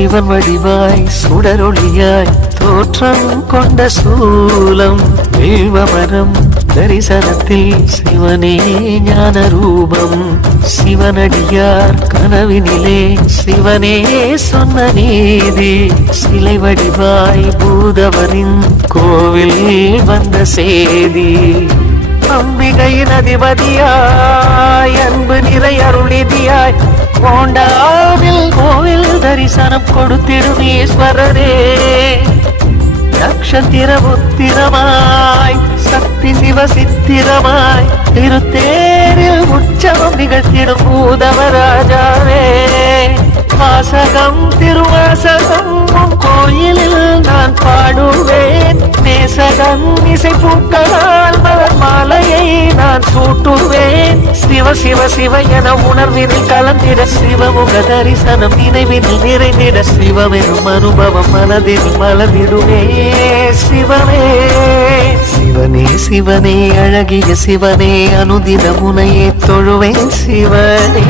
சிவன் வடிவாய் சுடரொளியாய் தோற்றம் கொண்ட சூலம் வில்வமரம் தரிசனத்தில் சிவனே ஞான ரூபம் சிவனடியார் கனவினிலே சிவனே சொன்ன நீதி சிலை வடிவாய் பூதவரின் கோவில் வந்த சேதி அம்பிகையின் அதிபதியாய் அன்பு நிறை அருளிதியாய் கோண்டாவில் கோவில் தரிசனம் கொடுத்திடும் ஈஸ்வரரே நக்ஷத்திர புத்திரமாய் சக்தி சிவ சித்திரமாய் திருத்தேரில் உற்சவம் நிகழ்த்திடும் பூதவராஜாவே வாசகம் திருவாசகம் கோயிலில் நான் பாடுவேன் நேசகம் இசை பூக்களால் மலர் மாலையை நான் சூட்டுவேன் சிவ சிவ சிவ என உணர்வினில் கலந்திட சிவமுக தரிசனம் நினைவினில் நிறைந்திட சிவமெனும் அனுபவம் மனதில் மலர்ந்திடுவே சிவமே சிவனே சிவனே அழகிய சிவனே அனுதின முனையே தொழுவேன் சிவனே